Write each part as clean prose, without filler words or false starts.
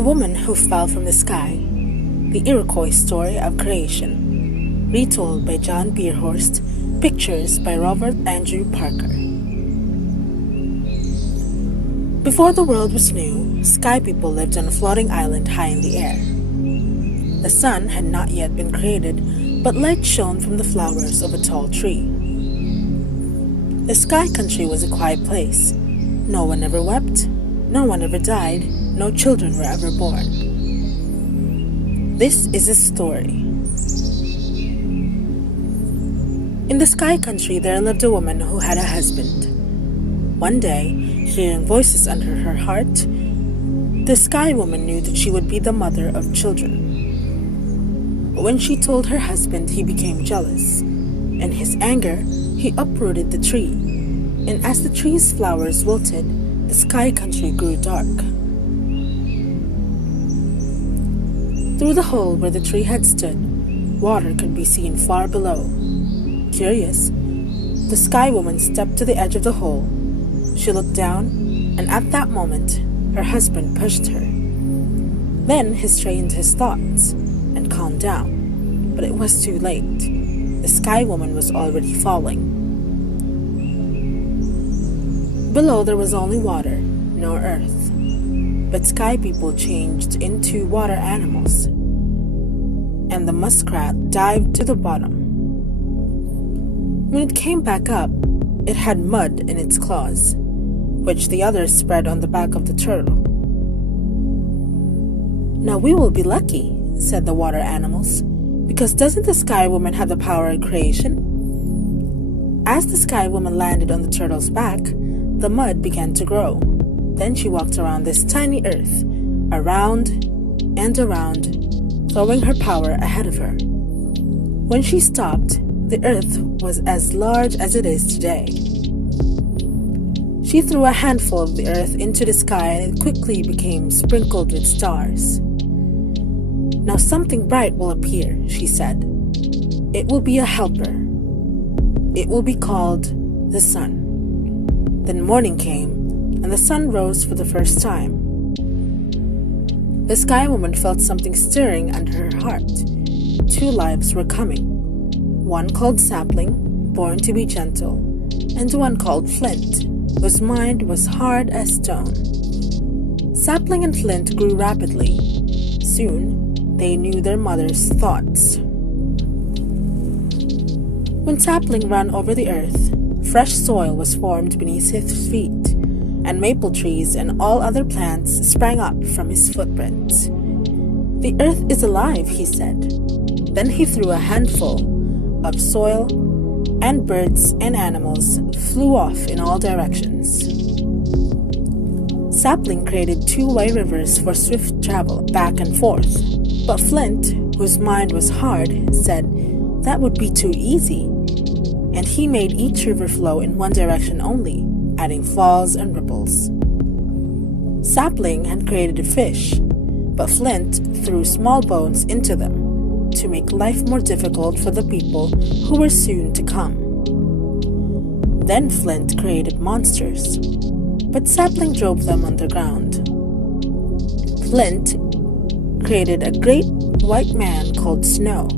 The Woman Who Fell from the Sky, the Iroquois Story of Creation, retold by John Bierhorst, pictures by Robert Andrew Parker. Before the world was new, sky people lived on a floating island high in the air. The sun had not yet been created, but light shone from the flowers of a tall tree. The sky country was a quiet place. No one ever wept, no one ever died, no children were ever born. This is a story. In the sky country there lived a woman who had a husband. One day, hearing voices under her heart, the sky woman knew that she would be the mother of children. But when she told her husband, he became jealous. In his anger, he uprooted the tree, and as the tree's flowers wilted, the sky country grew dark. Through the hole where the tree had stood, water could be seen far below. Curious, the sky woman stepped to the edge of the hole. She looked down, and at that moment, her husband pushed her. Then he straightened his thoughts and calmed down, but it was too late. The sky woman was already falling. Below there was only water, no earth. But sky people changed into water animals, and the muskrat dived to the bottom. When it came back up, it had mud in its claws, which the others spread on the back of the turtle. "Now we will be lucky," said the water animals, "because doesn't the sky woman have the power of creation?" As the sky woman landed on the turtle's back, the mud began to grow. Then she walked around this tiny earth, around and around, throwing her power ahead of her. When she stopped, the earth was as large as it is today. She threw a handful of the earth into the sky and it quickly became sprinkled with stars. "Now something bright will appear," she said. "It will be a helper. It will be called the sun." Then morning came, and the sun rose for the first time. The sky woman felt something stirring under her heart. Two lives were coming. One called Sapling, born to be gentle, and one called Flint, whose mind was hard as stone. Sapling and Flint grew rapidly. Soon, they knew their mother's thoughts. When Sapling ran over the earth, fresh soil was formed beneath his feet, and maple trees and all other plants sprang up from his footprints. "The earth is alive," he said. Then he threw a handful of soil, and birds and animals flew off in all directions. Sapling created two-way rivers for swift travel back and forth, but Flint, whose mind was hard, said that would be too easy, and he made each river flow in one direction only, adding falls and ripples. Sapling had created a fish, but Flint threw small bones into them to make life more difficult for the people who were soon to come. Then Flint created monsters, but Sapling drove them underground. Flint created a great white man called Snow,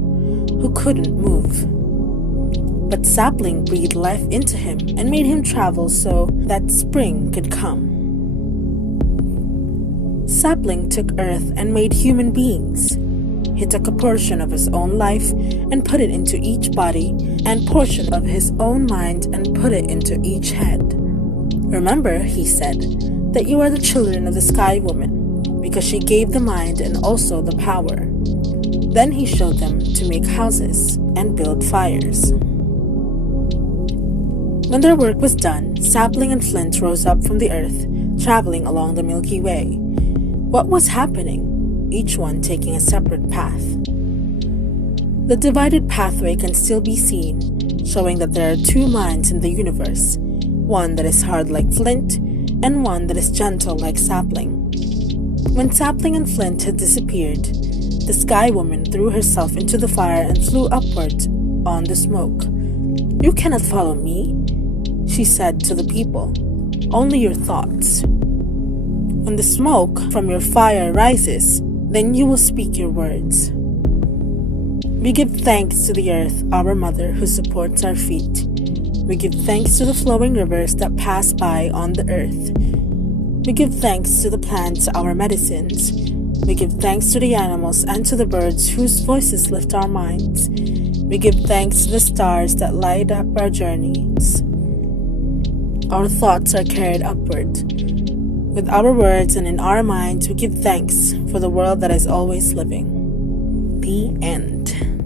who couldn't move. But Sapling breathed life into him and made him travel so that spring could come. Sapling took earth and made human beings. He took a portion of his own life and put it into each body, and portion of his own mind and put it into each head. "Remember," he said, "that you are the children of the sky woman, because she gave the mind and also the power." Then he showed them to make houses and build fires. When their work was done, Sapling and Flint rose up from the earth, traveling along the Milky Way. What was happening? Each one taking a separate path. The divided pathway can still be seen, showing that there are two minds in the universe, one that is hard like Flint, and one that is gentle like Sapling. When Sapling and Flint had disappeared, the sky woman threw herself into the fire and flew upward on the smoke. "You cannot follow me," she said to the people, "only your thoughts." When the smoke from your fire rises, then you will speak your words. We give thanks to the earth, our mother, who supports our feet. We give thanks to the flowing rivers that pass by on the earth. We give thanks to the plants, our medicines. We give thanks to the animals and to the birds whose voices lift our minds. We give thanks to the stars that light up our journeys. Our thoughts are carried upward. With our words and in our minds, we give thanks for the world that is always living. The end.